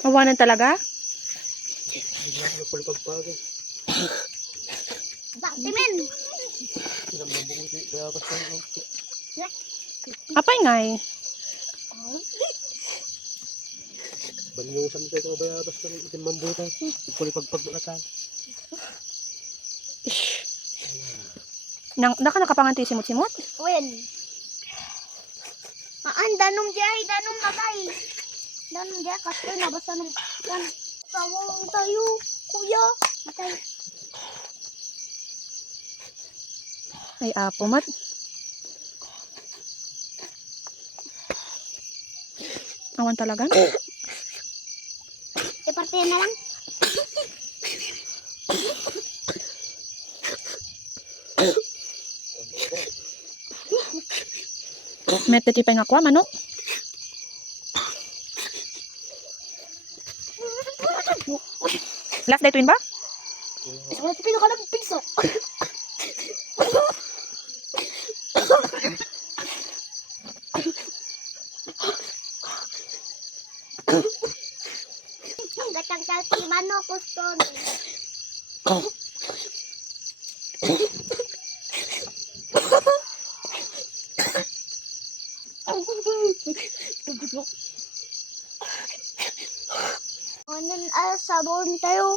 Mawanan talaga? Baktimin! Apay ngay. Banyusan ko ito bayabas ka rin itim mambuta. Pagpagpagpagatan. Ish. Naka nakapanganti simot-simot? Wen. Danom jay, danom matay. Danom jay, kasi nabasa ng kan. Sawang tayo, kuya. Matay. Ay apo mat. Awan talaga. Ipartihan na lang. Mete tipay nga kwa manok. Last day twin ba? Wala sa pinakalang piso. Gatang kalki mano kuston. Sabon tayo.